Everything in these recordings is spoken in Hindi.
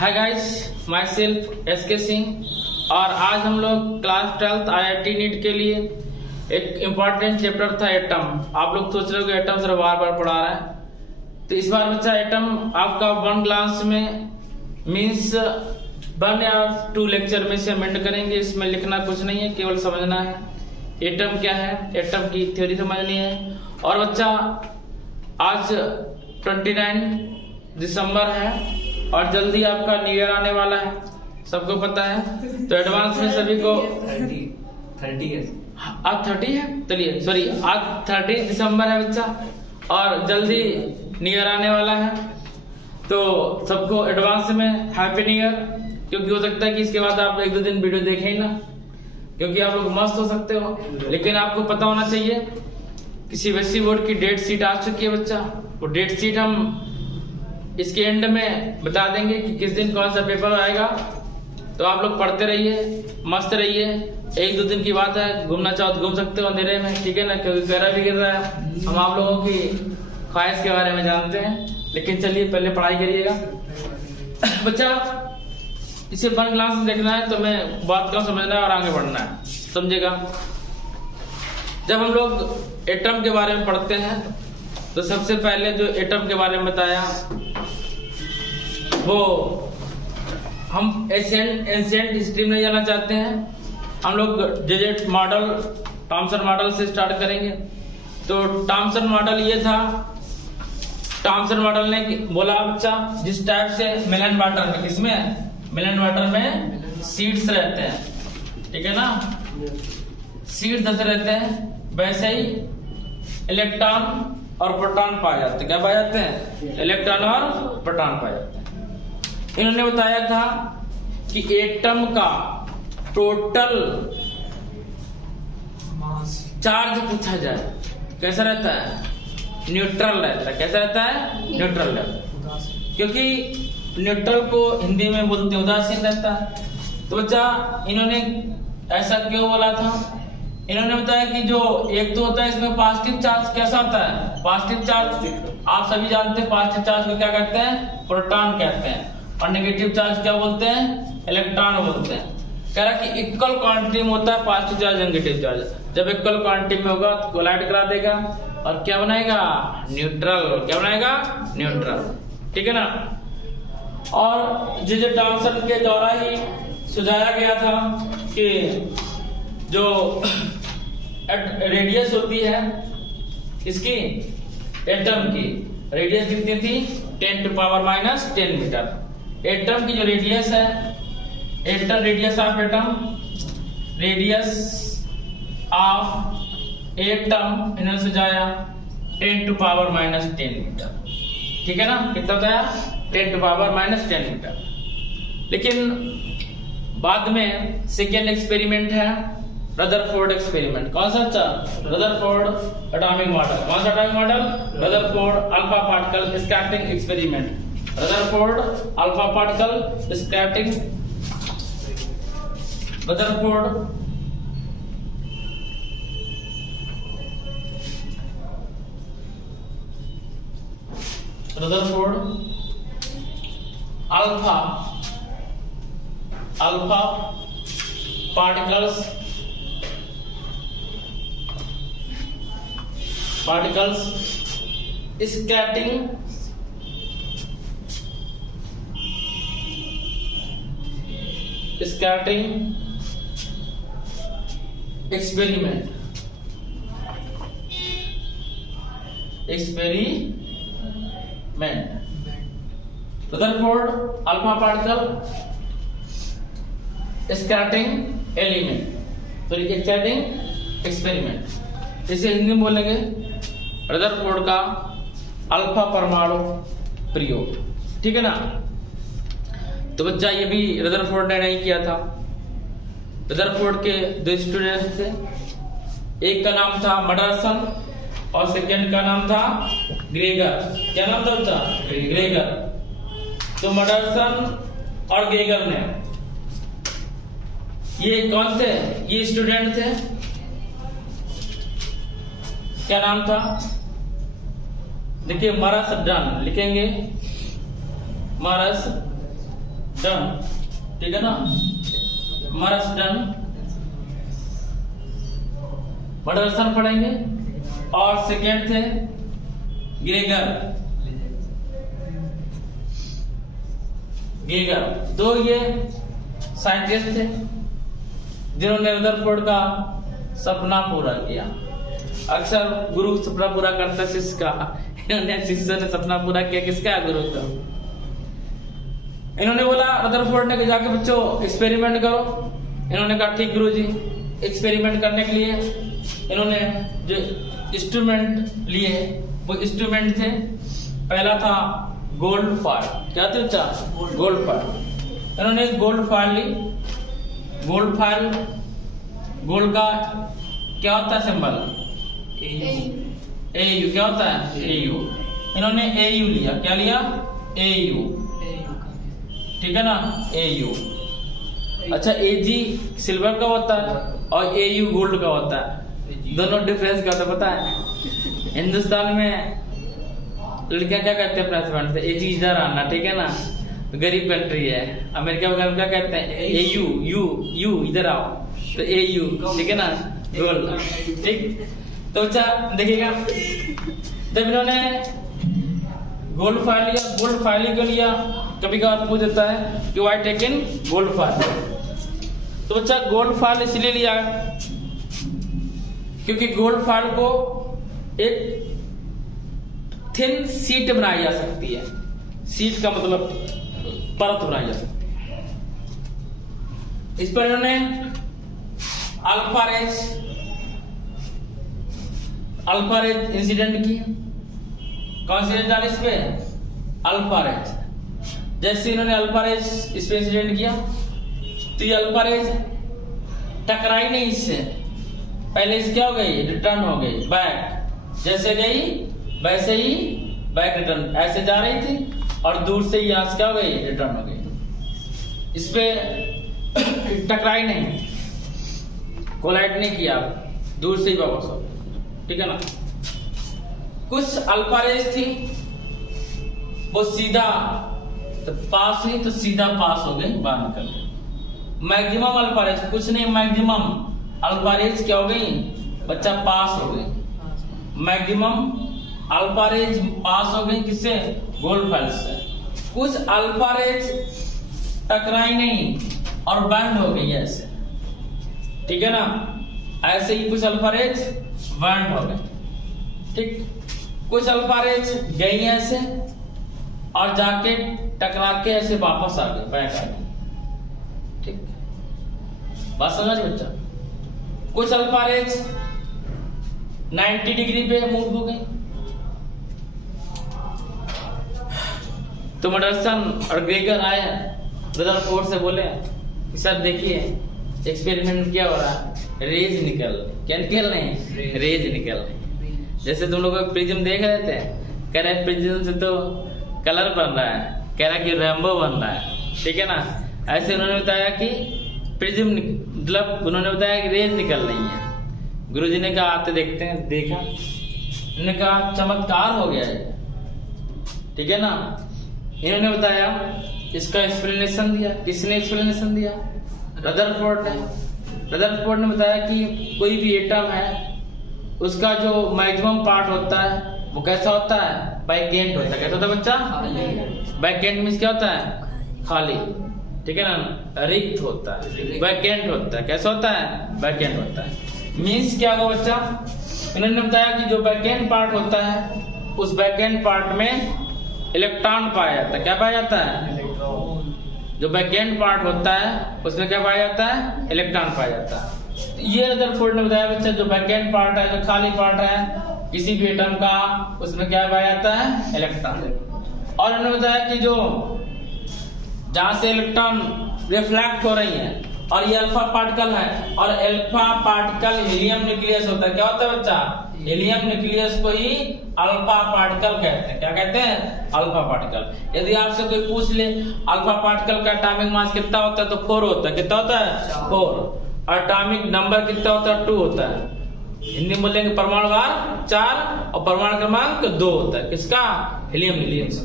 Hi guys, my self SK Singh. और आज हम लोग क्लास 12th IIT नीट के लिए एक इम्पॉर्टेंट चैप्टर था एटम। आप लोग सोच रहे हो कि एटम सर बार बार पढ़ा रहा है, तो इस बार बच्चा एटम आपका वन क्लास में मीन्स 1 या 2 लेक्चर में से अमेंड करेंगे। इसमें लिखना कुछ नहीं है, केवल समझना है एटम क्या है, एटम की थ्योरी समझनी है। और बच्चा आज 29 दिसंबर है और जल्दी आपका न्यू ईयर आने वाला है, सबको पता है। तो एडवांस में सभी को 30 है। आज 30 है, चलिए सॉरी, आज 30 दिसंबर है बच्चा और जल्दी न्यू ईयर आने वाला है। तो सबको एडवांस में हैप्पी न्यू ईयर। क्योंकि हो सकता है कि इसके बाद आप 1-2 दिन वीडियो देखें ही ना, क्योंकि आप लोग मस्त हो सकते हो। लेकिन आपको पता होना चाहिए कि CBSE बोर्ड की डेट शीट आ चुकी है बच्चा। वो डेट शीट हम इसके एंड में बता देंगे कि किस दिन कौन सा पेपर आएगा। तो आप लोग पढ़ते रहिए, मस्त रहिए। 1-2 दिन की बात है, घूमना चाहो तो घूम सकते हो अंधेरे में, ठीक है ना, क्योंकि कोहरा भी गिर रहा है। हम आप लोगों की ख्वाहिश के बारे में जानते हैं, लेकिन चलिए पहले पढ़ाई करिएगा बच्चा। इसे 1 क्लास में देखना है तो मैं बात का समझना है और आगे बढ़ना है, समझेगा। जब हम लोग एटम के बारे में पढ़ते हैं तो सबसे पहले जो एटम के बारे में बताया वो हम एंशिएंट हिस्ट्री में जाना चाहते हैं। हम लोग जेजेट मॉडल, थॉमसन मॉडल से स्टार्ट करेंगे। तो थॉमसन मॉडल ये था, थॉमसन मॉडल ने बोला बच्चा, जिस टाइप से मेलन वाटर में, किसमें मेलन वाटर में सीड्स रहते हैं, ठीक है ना, सीड्स जैसे रहते हैं वैसे ही इलेक्ट्रॉन और प्रोटॉन पाए जाते हैं। क्या पाए जाते हैं? इलेक्ट्रॉन और प्रोटॉन पाए जाते हैं। इन्होंने बताया था कि एटम का टोटल चार्ज पूछा जाए, कैसा रहता है? न्यूट्रल रहता है। कैसा रहता है? न्यूट्रल रहता है। क्योंकि न्यूट्रल को हिंदी में बोलते हैं उदासीन रहता है। तो बच्चा इन्होंने ऐसा क्यों बोला था? इन्होंने बताया कि जो एक तो होता है इसमें पॉजिटिव चार्ज, कैसा होता है? पॉजिटिव चार्ज आप सभी जानते हैं। पॉजिटिव चार्ज को क्या कहते हैं? प्रोटॉन कहते हैं। और नेगेटिव चार्ज क्या बोलते हैं? इलेक्ट्रॉन बोलते हैं। कह रहा कि इक्वल क्वांटिटी में होता है पॉजिटिव चार्ज नेगेटिव चार्ज। जब इक्वल क्वांटिटी में होगा तो कोलाइड करा देगा और क्या बनाएगा? न्यूट्रल। क्या बनाएगा? न्यूट्रल, ठीक है ना। और जे थॉमसन के द्वारा ही सुझाया गया था कि जो रेडियस होती है इसकी, एटम की रेडियस कितनी थी? 10⁻⁻10 मीटर। एटम की जो रेडियस है, atom radius of atom, radius of atom इन्होंने सुझाया 10⁻⁻10 मीटर, ठीक है ना। कितना बताया? 10⁻⁻10 मीटर। लेकिन बाद में सेकेंड एक्सपेरिमेंट है रदरफोर्ड एक्सपेरिमेंट। कौन सा? अच्छा, रदरफोर्ड एटॉमिक मॉडल। कौन सा atomic model? Rutherford alpha particle scattering experiment. Rutherford alpha particle scattering, Rutherford alpha particles scattering experiment. Rutherford alpha particle scattering element, sorry scattering experiment. इसे हिंदी में बोलेंगे रदरफोर्ड का अल्फा परमाणु प्रयोग, ठीक है ना। तो बच्चा ये भी रदरफोर्ड ने नहीं किया था। रदरफोर्ड के 2 स्टूडेंट थे, एक का नाम था मडरसन और सेकंड का नाम था ग्रेगर। क्या नाम था बच्चा? ग्रेगर। तो मडरसन और ग्रेगर ने, ये कौन थे? ये स्टूडेंट थे। क्या नाम था? देखिए मारस डन लिखेंगे, मारस डन, ठीक है ना, मर्स डन, मडरसन पढ़ेंगे। और सेकेंड थे गेगर, गेगर, दो ये साइंटिस्ट थे जिन्होंने रदरफोर्ड का सपना पूरा किया। अक्सर गुरु सपना पूरा करता शिष्य का, इन्होंने शिष्य ने सपना पूरा किया किसका? गुरु का। इन्होंने बोला रदरफोर्ड ने कि जाके बच्चों एक्सपेरिमेंट करो। इन्होंने कहा ठीक गुरुजी। एक्सपेरिमेंट करने के लिए इन्होंने जो इंस्ट्रूमेंट लिए वो इंस्ट्रूमेंट थे, पहला था गोल्ड फॉयल। क्या थे बच्चा? Gold foil. इन्होंने गोल्ड फॉयल ली। गोल्ड फॉयल, गोल्ड का क्या होता है सिंबल? AU। क्या होता है? AU। इन्होंने AU लिया। क्या लिया? AU, ठीक है ना, AU। अच्छा, AG सिल्वर का होता है और AU गोल्ड का होता है। दोनों डिफरेंस क्या होता है पता है? हिंदुस्तान में लड़कियां क्या कहते हैं अपने हस्बैंड से? AG इधर आना, ठीक है ना, गरीब कंट्री है। अमेरिका वगैरह क्या कहते हैं? AU, यू इधर आओ, तो AU, ठीक है ना, गोल्ड, ठीक। तो अच्छा देखिएगा, जब इन्होंने गोल्ड फाइल लिया, गोल्ड फाइल क्यों लिया? कभी कभार पूछ देता है कि व्हाई टेकन गोल्ड फाइल। तो बच्चा गोल्ड फाइल इसलिए लिया क्योंकि गोल्ड फाइल को एक थिन सीट बनाई जा सकती है। सीट का मतलब परत बनाई जा सकती है। इस पर इन्होंने अल्फा रेज इंसिडेंट की। कौन सी रेज डाली इस पे? Alpha rays. जैसे इन्होंने अल्फा रेज इस पे इंसिडेंट किया तो ये अल्फा रेज टकराई नहीं इससे, पहले इस क्या हो गई? रिटर्न हो गई बैक। जैसे गई वैसे ही बैक रिटर्न, ऐसे जा रही थी और दूर से यहां से क्या हो गई? रिटर्न हो गई। इस पे टकराई नहीं, कोलाइड नहीं किया, दूर से ही वापस हो गई, ठीक है ना। कुछ अल्फा रेज थी वो सीधा तो पास हुई तो सीधा पास हो गई, बाहर निकल गई। मैक्सिमम अल्फा रेज, कुछ नहीं, मैक्सिमम अल्फा रेज क्या हो गई? बच्चा पास हो गई। मैक्सिमम अल्फा रेज पास हो गई किससे? गोल्ड फाइल से। कुछ अल्फा रेज टकराई नहीं और बैंड हो गई ऐसे, ठीक है ना, ऐसे ही कुछ अल्फा रेज बैंड हो गए, ठीक। कुछ अल्फा रेज गई ऐसे और जाके टकरा के ऐसे वापस आ गए, बैक आ गए, ठीक। बात समझ बच्चा? कुछ अल्फा रेज 90 डिग्री पे मूव हो गई। तो मडरसन और ग्रेगर आए रदरफोर्ड से बोले सर देखिए एक्सपेरिमेंट क्या हो रहा है, रेज निकल, क्या निकल रहे हैं? रेज निकल रहे हैं। जैसे तुम लोग प्रिज्म देख रहे थे, कह रहे प्रिज्म से तो कलर बन रहा है, कह रहा कि रेनबो बन रहा है, ठीक है ना। ऐसे उन्होंने बताया कि प्रिज्म मतलब उन्होंने बताया कि रेज निकल रही है। गुरुजी ने कहा आते देखते हैं, देखा, उन्होंने कहा चमत्कार हो गया है, ठीक है ना। इन्होंने बताया, इसका एक्सप्लेनेशन दिया। किसने एक्सप्लेनेशन दिया? रदरफोर्ड ने। रदरफोर्ड ने बताया कि कोई भी एटम है उसका जो मैक्सिमम पार्ट होता है वो कैसा होता है? वैकेंट होता है। कैसा होता है बच्चा? वैकेंट मींस क्या होता है? खाली, ठीक है ना, रिक्त होता है, वैकेंट होता है। कैसा होता है? वैकेंट होता है। मींस क्या होगा बच्चा? इन्होंने बताया कि जो वैकेंट पार्ट होता है उस वैकेंट पार्ट में इलेक्ट्रॉन पाया जाता है। क्या पाया जाता है? जो वैकेंट पार्ट होता है उसमें क्या पाया जाता है? इलेक्ट्रॉन पाया जाता है। ये रदरफोर्ड ने बताया बच्चा, जो वैकेंट पार्ट है, जो खाली पार्ट है किसी भी एटम का, उसमें क्या पाया जाता है? इलेक्ट्रॉन। और उन्होंने बताया कि जो जहां से इलेक्ट्रॉन रिफ्लेक्ट हो रही है और ये अल्फा पार्टिकल है, और अल्फा पार्टिकल हीलियम न्यूक्लियस होता है। क्या होता है बच्चा? हीलियम न्यूक्लियस को ही अल्फा पार्टिकल कहते हैं। क्या कहते हैं? Alpha particle. यदि आपसे कोई पूछ ले अल्फा पार्टिकल का एटॉमिक मास कितना होता है तो 4 होता है। कितना होता है? 4। एटॉमिक नंबर कितना होता है? 2 होता है। हिंदी में बोलेंगे परमाणु भार 4 और परमाणु क्रमांक 2 होता है। किसका? Helium nucleus.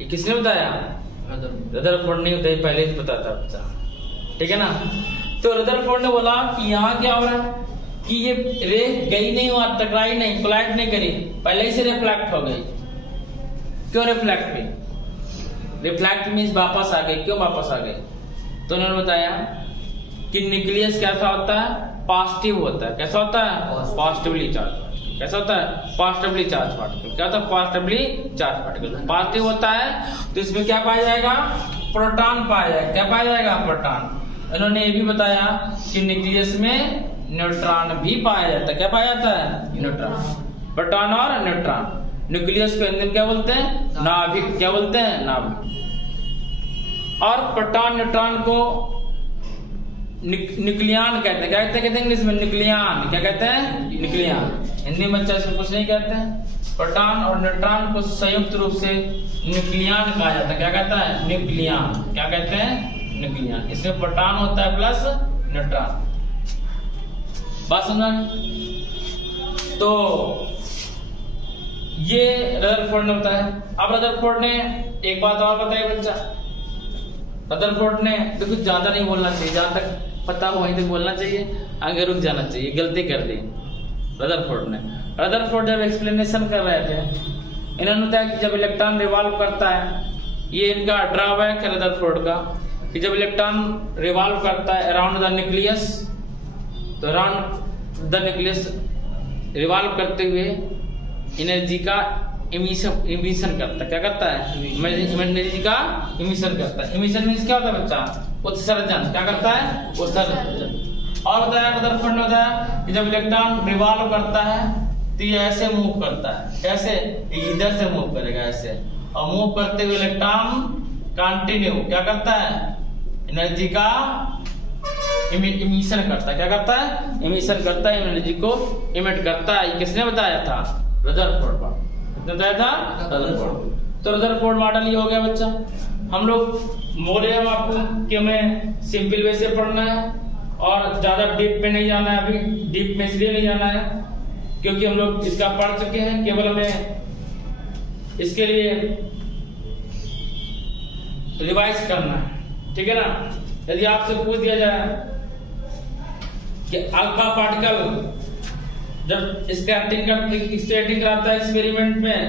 ये किसने बताया? रदरफोर्ड नहीं होता, पहले ही पता था बच्चा, ठीक है ना। तो रदरफोर्ड ने बोला कि यहाँ क्या हो रहा है कि ये रे गई नहीं, वहां टकराई नहीं, कोलाइड नहीं करी, पहले ही से रिफ्लेक्ट हो गई। क्यों रिफ्लेक्ट हुई? रिफ्लेक्ट मीन्स वापस आ गई। क्यों वापस आ गई? तो उन्होंने बताया कि न्यूक्लियस कैसा होता है, पॉजिटिव होता है। कैसा होता है? Positively charge. कैसा होता है? Positively charge particle. क्या होता है? Positively charge particle. पॉजिटिव होता है तो इसमें क्या पाया जाएगा? प्रोटॉन पाया जाएगा। क्या पाया जाएगा? प्रोटॉन। इन्होंने ये भी बताया कि न्यूक्लियस में न्यूट्रॉन भी पाया जाता है। क्या पाया जाता है? न्यूट्रॉन। प्रोटॉन और न्यूट्रॉन। न्यूक्लियस को हिंदी में क्या बोलते हैं? नाभिक। क्या बोलते हैं? नाभिक। और प्रोटॉन न्यूट्रॉन को न्यूक्लियन कहते हैं। क्या कहते हैं इंग्लिश में? न्यूक्लियन। क्या कहते हैं? न्यूक्लियन। हिंदी में बच्चा इसको कुछ नहीं कहते हैं। प्रोटॉन और न्यूट्रॉन को संयुक्त रूप से न्यूक्लियन कहा जाता है। क्या कहता है? न्यूक्लियन। क्या कहते हैं? न्यूक्लियन। इसमें प्रोटॉन होता है प्लस न्यूट्रॉन। बात समझा? तो ये रदरफोर्ड ने बताया। अब रदरफोर्ड ने एक बात और बताई बच्चा। रदरफोर्ड ने देखो ज्यादा नहीं बोलना चाहिए, जहां तक पता हो वहीं तक बोलना चाहिए, आगे रुक जाना चाहिए। गलती कर दी रदरफोर्ड जब एक्सप्लेनेशन कर रहे थे, इन्होंने बताया कि जब इलेक्ट्रॉन रिवॉल्व करता है, ये इनका ड्रॉबैक है रदरफोर्ड का, कि जब इलेक्ट्रॉन रिवॉल्व करता है अराउंड द न्यूक्लियस, तो अराउंड द न्यूक्लियस रिवॉल्व करते हुए एनर्जी का इमिशन करता है। क्या करता है? एनर्जी का इमिशन करता है। इमिशन मींस क्या होता है बच्चा? उत्सर्जन। क्या करता है? उत्सर्जन। और बताया रदरफोर्ड ने बताया कि जब इलेक्ट्रॉन रिवॉल्व करता है तो ये ऐसे मूव करता है। कैसे? इधर से मूव करेगा ऐसे, और मूव करते हुए इलेक्ट्रॉन कंटिन्यू क्या करता है? एनर्जी का इमिशन करता है। क्या करता है? इमिशन करता है, एनर्जी को इमिट करता है। ये किसने बताया था? रदरफोर्ड। किसने बताया था? रदरफोर्ड। तो रदरफोर्ड मॉडल ये हो गया बच्चा। हम लोग बोले हम आपको कि हमें सिंपल वे से पढ़ना है और ज्यादा डीप में नहीं जाना है। अभी डीप में इसलिए नहीं जाना है क्योंकि हम लोग इसका पढ़ चुके हैं, केवल हमें इसके लिए रिवाइज करना है, ठीक है ना। यदि आपसे पूछ दिया जाए कि अल्फा पार्टिकल जब स्टार्टिंग कराता है एक्सपेरिमेंट में,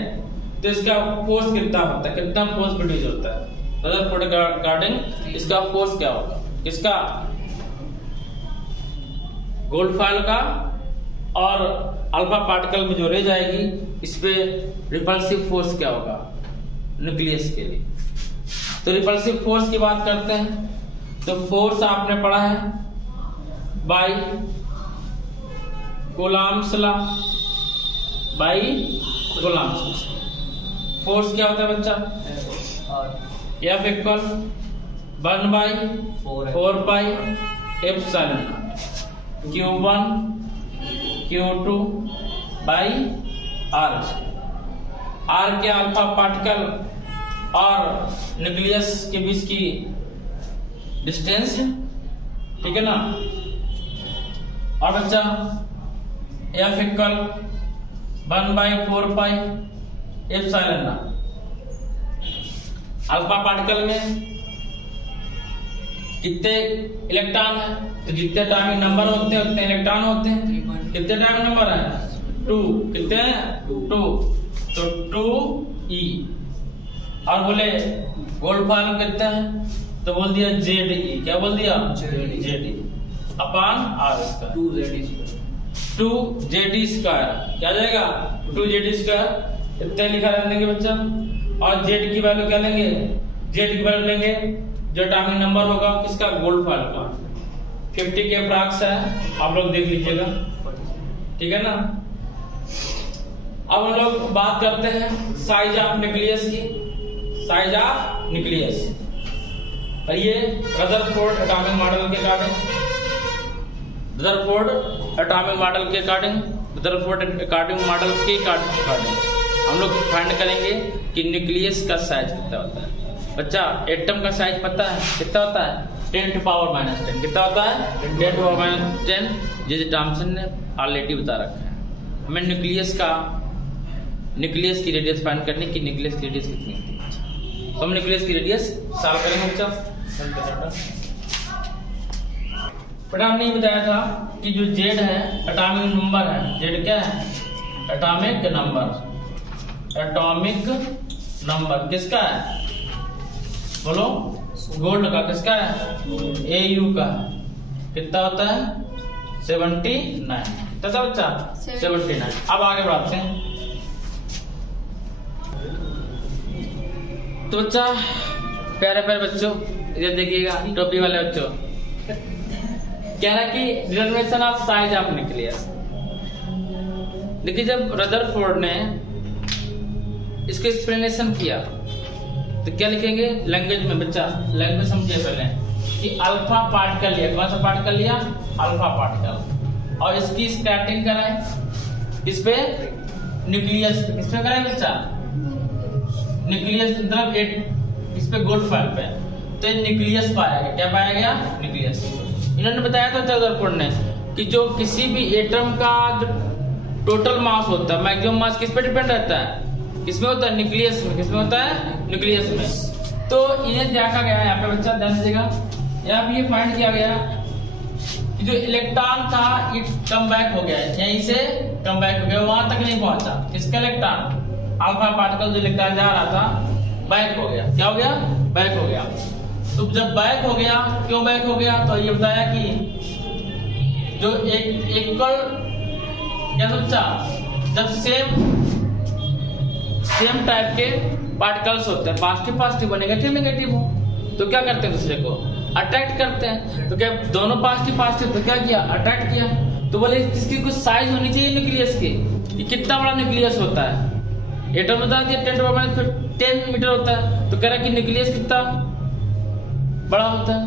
तो इसका फोर्स कितना होता है? कितना फोर्स प्रोड्यूस होता है? रदरफोर्ड के अकॉर्डिंग इसका फोर्स क्या होगा? किसका? गोल्डफॉयल का। और अल्फा पार्टिकल में जो रह जाएगी, इस पे रिपल्सिव फोर्स क्या होगा न्यूक्लियस के लिए? तो रिपल्सिव फोर्स की बात करते हैं तो फोर्स आपने पढ़ा है by Coulomb's law. By Coulomb's force क्या होता है बच्चा? F equal 1/4 pi epsilon Q1 Q2 by R। R के अल्फा पार्टिकल और न्यूक्लियस के बीच की डिस्टेंस है, ठीक है ना। और बच्चा F equal 1/4 pi epsilon not. Alpha particle में कितने इलेक्ट्रॉन है? तो जितने एटॉमिक नंबर होते हैं उतने इलेक्ट्रॉन होते हैं। कितने एटॉमिक नंबर है? 2। कितने? 2। तो 2e। और बोले गोल्डफॉयल कितने हैं? तो बोल दिया Ze। क्या बोल दिया? Ze upon R square. 2Ze square क्या जाएगा? 2Ze square. इतने लिखा रहने के बच्चा। और Z की वैल्यू क्या लेंगे? Z की वैल्यू लेंगे जो एटॉमिक नंबर होगा किसका? गोल्डफॉयल का। 50 के अप्रॉक्स है, आप लोग देख लीजिएगा, ठीक है ना। अब हम लोग बात करते हैं साइज ऑफ न्यूक्लियस की। साइज ऑफ न्यूक्लियस, और ये रदरफोर्ड एटॉमिक मॉडल के अकॉर्डिंग हम लोग फाइंड करेंगे कि न्यूक्लियस का साइज कितना होता है। बच्चा एटम का साइज पता है कितना होता है? 10⁻⁻10। कितना होता है? 10⁻⁻10। जे थॉमसन ने ऑलरेडी बता रखा है। हमें न्यूक्लियस की रेडियस फाइंड करनी कि न्यूक्लियस की रेडियस कितनी होती है। तो हम न्यूक्लियस की रेडियस सॉल्व करेंगे बच्चा। बेटा हमने बताया था कि जो जेड है एटॉमिक नंबर है। जेड क्या है? Atomic number. एटॉमिक नंबर किसका है? बोलो। गोल्ड का। किसका है? एयू का। कितना होता है? 79। कितना बच्चा? 79। अब आगे बढ़ाते हैं। तो बच्चा प्यारे प्यारे बच्चों ये देखिएगा, टोपी वाले बच्चों, कह रहा कि determination of size of nucleus. देखिए जब रदरफोर्ड ने इसको एक्सप्लेनेशन किया तो क्या लिखेंगे लैंग्वेज में? बच्चा लैंग्वेज समझिए पहले कि अल्फा पार्टिकल लिया। कौन सा पार्टिकल लिया? Alpha particle. और इसकी स्कैटरिंग कराए इस पे न्यूक्लियस। किस पे कराए बच्चा? न्यूक्लियस मतलब इस पे गोल्ड फाइल पे। तो न्यूक्लियस पाया गया। क्या पाया गया? न्यूक्लियस। इन्होंने बताया था रदरफोर्ड ने कि जो किसी भी एटम का जो टोटल मास होता है, मैक्सिमम मास किस पे डिपेंड रहता है? किसमें होता है? न्यूक्लियस में। किसमें होता है? न्यूक्लियस में। तो इन्हें देखा गया है, यहाँ पे बच्चा ध्यान दीजिएगा, यहाँ पे ये फाइंड किया गया कि जो इलेक्ट्रॉन था ये कम बैक हो गया है, यहीं से कम बैक हो गया, वहां तक नहीं पहुंचा। किसका इलेक्ट्रॉन? अल्फा पार्टिकल जो इलेक्ट्रॉन जा रहा था बैक हो गया। क्या हो गया? बैक हो गया। तो जब बैक हो गया, क्यों बैक हो गया? तो ये बताया कि जो एक इक्वल क्या बच्चा, जब सेम टाइप के पार्टिकल्स होते हैं, पॉजिटिव पॉजिटिव हो, नेगेटिव नेगेटिव हो, तो क्या करते हैं? दूसरे को अट्रैक्ट करते हैं। तो क्या दोनों पॉजिटिव पॉजिटिव, तो क्या किया? अट्रैक्ट किया। तो बोले इसकी कुछ साइज होनी चाहिए न्यूक्लियस की, कि कितना बड़ा न्यूक्लियस होता है। एटम बता दिया 10 मीटर होता है, तो कह रहा कि न्यूक्लियस कितना बड़ा होता है।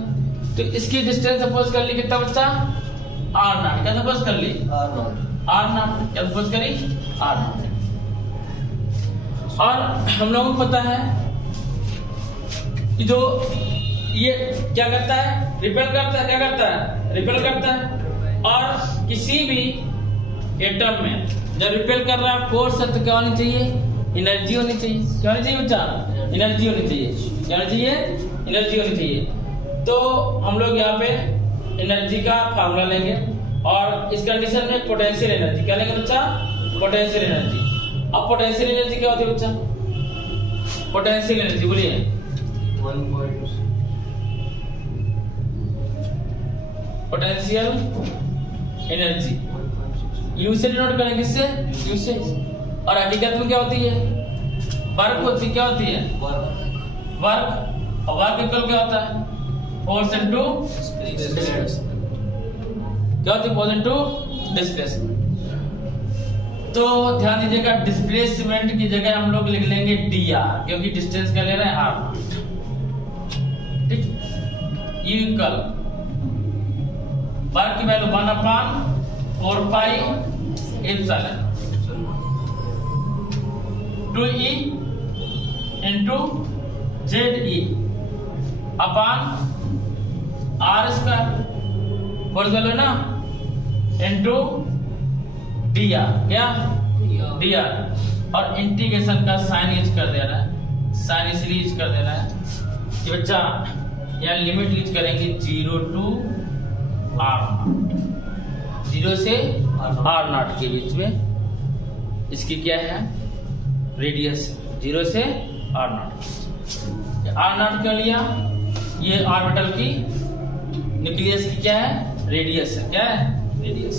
तो इसकी डिस्टेंस सपोज कर ली कितना बच्चा? r0। क्या सपोज कर ली? r0। क्या सपोज करी? r0। और हम लोगों को पता है कि जो ये क्या करता है? रिपेल करता है। क्या करता है? रिपेल करता है। और किसी भी एटम में जब रिपेल कर रहा है फोर्स है तो क्या होनी चाहिए? एनर्जी होनी चाहिए। क्या होनी चाहिए बच्चा? एनर्जी होनी चाहिए। क्या होनी चाहिए? एनर्जी होनी चाहिए। तो हम लोग यहाँ पे एनर्जी का फार्मूला लेंगे और इस कंडीशन में पोटेंशियल एनर्जी क्या लेंगे बच्चा? Potential energy. अब पोटेंशियल एनर्जी क्या होती है बच्चा? पोटेंशियल एनर्जी बोलिए। पोटेंशियल एनर्जी यू से डिनोट करेंगे, किससे? यू से। और हकीकत में क्या होती है? वर्क होती है। क्या होती है? वर्क। और वर्क इक्वल क्या होता है? Force into displacement. क्या होती है? Force into displacement. तो ध्यान दीजिएगा डिस्प्लेसमेंट की जगह हम लोग लिख लेंगे dr, क्योंकि डिस्टेंस क्या ले रहे हैं? r0। ठीक। यू इक्वल वर्क की value 1/4 pi epsilon 2e into ZE upon r square force value ना इंटू dr। क्या? dr। और इंटीग्रेशन का साइन यूज कर दे रहा है। साइन इसलिए यूज कर दे रहा है कि बच्चा यहाँ लिमिट यूज करेंगे 0 to r0, 0 से r0 के बीच में इसकी क्या है? रेडियस 0 से r0। r0 क्यों लिया? ये ऑर्बिटल की न्यूक्लियस की क्या है? रेडियस है। क्या है? रेडियस।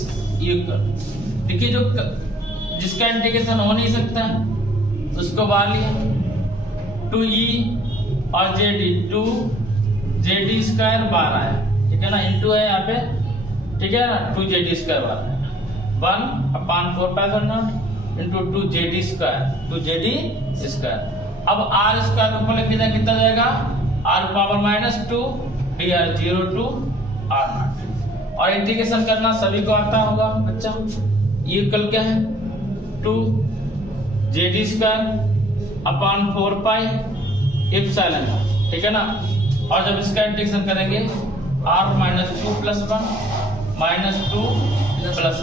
देखिए जो जिसका इंटीग्रेशन हो नहीं सकता उसको बाहर लिया 2e और ZD 2ZD स्क्वायर बाहर आया। ठीक है ना? इंटू है यहाँ पे। ठीक है ना? 2ZD स्क्वायर बाहर आया 1/4 into 2ZD square 2ZD square. अब r स्क्वायर ऊपर लिख दें कितना जाएगा? r⁻², dr 0 to r0। और इंटीग्रेशन करना सभी को आता होगा बच्चा। ये कल क्या है? 2ZD square upon 4 pi epsilon. ठीक है ना? और जब इसका इंटीग्रेशन करेंगे r-2 + 1 -2 +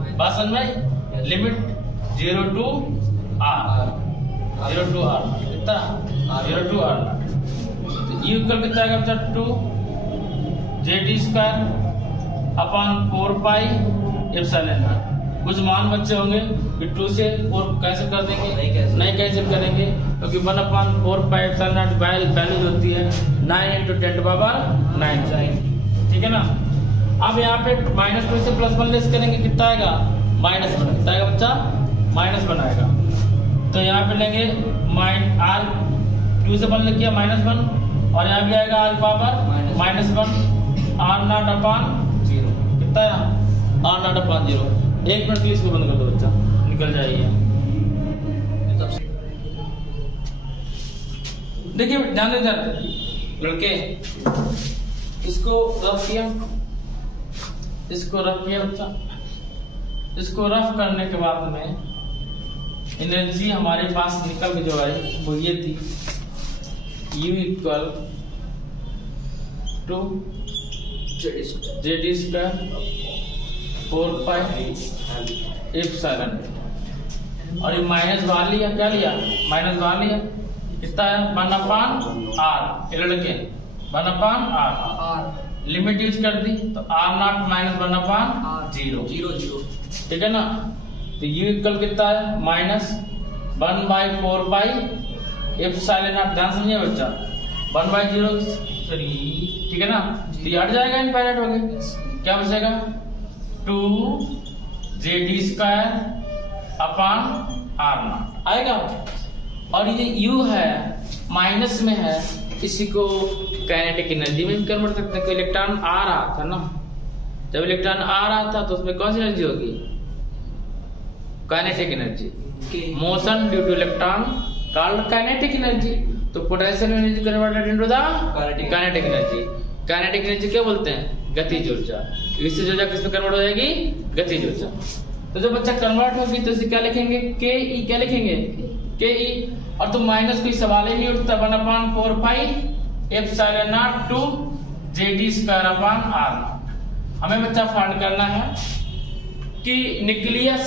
1 बात समझ में? Limit 0 to r। 0 to r कितना 0 to r। तो u इक्वल कितना आएगा बच्चा 2 jd square upon 4 pi epsilon not. कुछ मान बच्चे होंगे कि 2 से 4 कैंसिल कर देंगे, नहीं कैंसिल करेंगे क्योंकि 1/4 पाई एप्सिलॉन नॉट वैल्यू होती है 9 × 10⁹ ठीक है ना। अब यहाँ पे -2 से +1 लेस करेंगे कितना आएगा -1 कितना आएगा बच्चा -1 आएगा। तो यहाँ पे लेंगे r 2 से 1 लिख किया -1 और यहाँ भी आएगा r पावर -1 r0/0 कितना है r0/0। 1 मिनट के लिए इसको बंद कर दो बच्चा, निकल जाएगी। देखिए ध्यान दे इधर लड़के, इसको रफ किया, इसको रफ किया बच्चा। इसको रफ करने के बाद में एनर्जी हमारे पास निकल के जो आई वो ये थी U equal to Z e square 4 pi epsilon. और ये माइनस बाहर लिया, क्या लिया माइनस बाहर लिया, कितना है 1/r। ये लड़के 1/r लिमिट यूज कर दी तो r0 - 1/0 ठीक है ना। तो u इक्वल कितना है -1/4 पाई एप्सिलॉन नॉट। ध्यान समझिए बच्चा 1/0 ठीक है ना। तो ये हट जाएगा, इनफाइनाइट हो गया, क्या बचेगा 2 jd स्क्वायर अपॉन r0 आएगा। और ये u है माइनस में है, इसी को काइनेटिक एनर्जी में भी कन्वर्ट करते हैं। इलेक्ट्रॉन आ रहा था ना, जब इलेक्ट्रॉन आ रहा था तो उसमें कौन सी एनर्जी होगी kinetic energy. Motion due to electron called kinetic energy. तो potential energy converted into the kinetic energy. Kinetic energy क्या बोलते हैं गतिज ऊर्जा। विस्तारित ऊर्जा किसमें कन्वर्ट हो जाएगी गतिज ऊर्जा। तो जब बच्चा कन्वर्ट होगी तो इसे क्या लिखेंगे के ई, क्या लिखेंगे के ई। और तो माइनस कोई सवाल ही नहीं उठता 1/4 pi epsilon not 2 JD square upon r0। हमें बच्चा फाइंड करना है कि न्यूक्लियस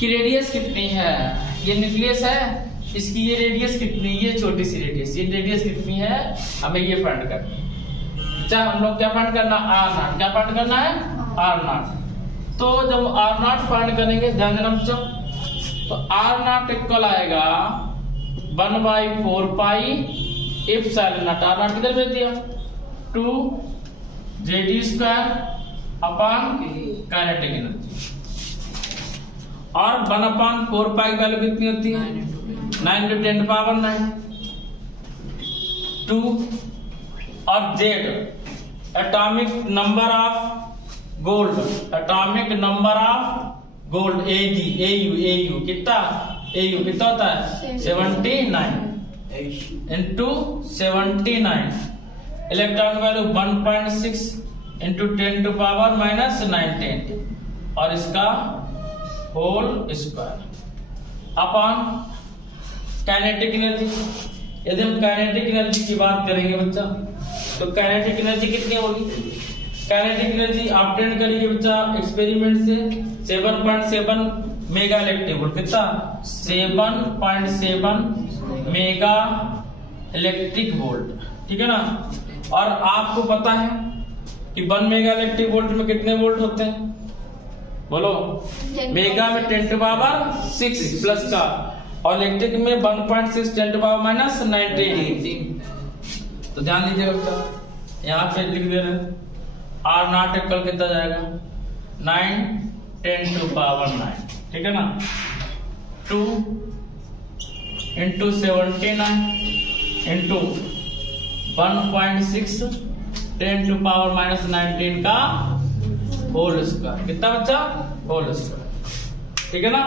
की रेडियस कितनी है। ये न्यूक्लियस है, इसकी ये रेडियस कितनी, ये छोटी सी रेडियस, ये रेडियस कितनी है हमें ये फाइंड करना है। अच्छा हम लोग क्या फाइंड करना r0, क्या फाइंड करना है r0। तो जब r0 फाइंड करेंगे ध्यान देना बच्चों, तो r0 इक्वल आएगा 1/4 पाई एप्सिलॉन नॉट। r0 किधर भेज दिया 2 jd square upon kinetic energy. और 1/4 पाई की वैल्यू कितनी होती है 9 × 10⁹ 2। और z atomic number of gold, atomic number of gold AU कितना होता है 79 इंटू 79। इलेक्ट्रॉन वैल्यू 1.6 इंटू 10⁻⁻19 और इसका whole square upon kinetic energy. यदि हम काइनेटिक एनर्जी की बात करेंगे बच्चा तो काइनेटिक एनर्जी कितनी होगी। काइनेटिक एनर्जी ऑब्टेन करिए बच्चा एक्सपेरिमेंट से 7.7 मेगा इलेक्ट्रिक वोल्ट। कितना 7.7 मेगा इलेक्ट्रिक वोल्ट ठीक है ना। और आपको पता है कि 1 मेगा इलेक्ट्रिक वोल्ट में कितने वोल्ट होते हैं बोलो। मेगा में 10⁻6 प्लस का और इलेक्ट्रिक में 1.6 10⁻⁻19। तो ध्यान दीजिएगा बच्चा यहाँ पे लिख दे रहे हैं r0 इक्वल कितना जाएगा 9 10⁻9 ठीक है ना। 2 इंटू 79 इंटू 1.6 10⁻⁻19 का होल स्क्वायर। कितना बच्चा होल स्क्वायर ठीक है ना।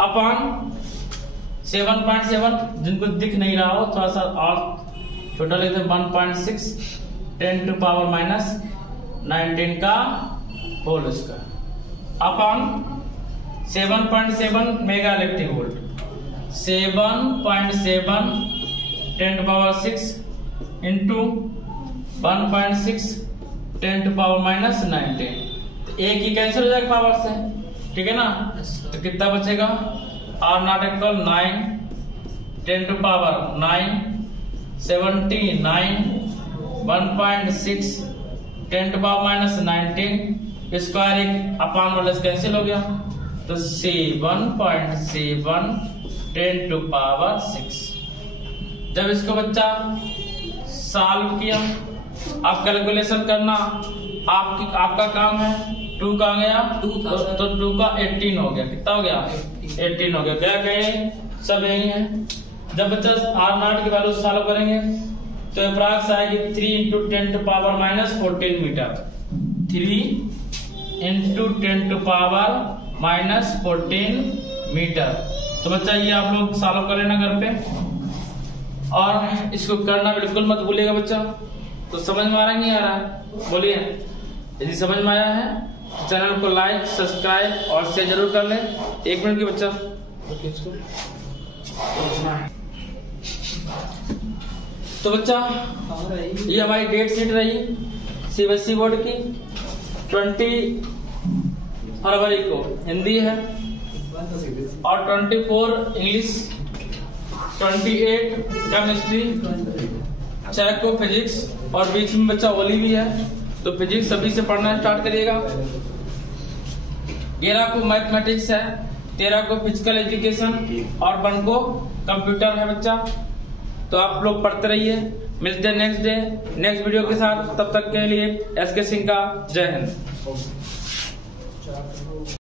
अपॉन 7.7 जिनको दिख नहीं रहा हो थोड़ा सा और छोटा लेते हैं 1.6 10⁻⁻19 का whole square upon 7.7 mega electric volt. 7.7 10⁻6 into 1.6 10⁻⁻19। एक ही कैंसिल हो जाएगा पावर से ठीक है ना। तो कितना बचेगा R not equal 9, 10 to power 9, 79, 1.6, 10 to power minus 19, square एक अपान वाले कैंसिल हो गया, तो 7.7 10 टू पावर 6। जब इसको बच्चा सॉल्व किया, आप कैलकुलेशन करना, आपका काम है 2 का गया तो 2 का 18 हो गया, कितना हो गया 18 हो गया, क्या कहे सब यही है। जब बच्चा आर नॉट की वैल्यू सॉल्व करेंगे तो अप्रॉक्स आएगी 3 into 10 to power minus 14 metre, 3 into 10 to power minus 14 metre. तो बच्चा ये आप लोग सॉल्व कर लेना घर पे, और इसको करना बिल्कुल मत भूलिएगा बच्चा। तो समझ में आ रहा है नहीं आ रहा, बोलिए। यदि समझ में आया है चैनल को लाइक, सब्सक्राइब और शेयर जरूर कर लें। 1 मिनट की बच्चा, तो बच्चा ये हमारी डेट शीट रही सीबीएसई बोर्ड की। 20 फरवरी को हिंदी है और 24 इंग्लिश, 28 केमिस्ट्री, 6 को फिजिक्स, और बीच में बच्चा होली भी है तो फिजिक्स सभी से पढ़ना स्टार्ट करिएगा। 11 को मैथमेटिक्स है, 13 को फिजिकल एजुकेशन और 1 को कंप्यूटर है बच्चा। तो आप लोग पढ़ते रहिए, मिलते हैं नेक्स्ट डे नेक्स्ट वीडियो के साथ। तब तक के लिए एसके सिंह का जय हिंद।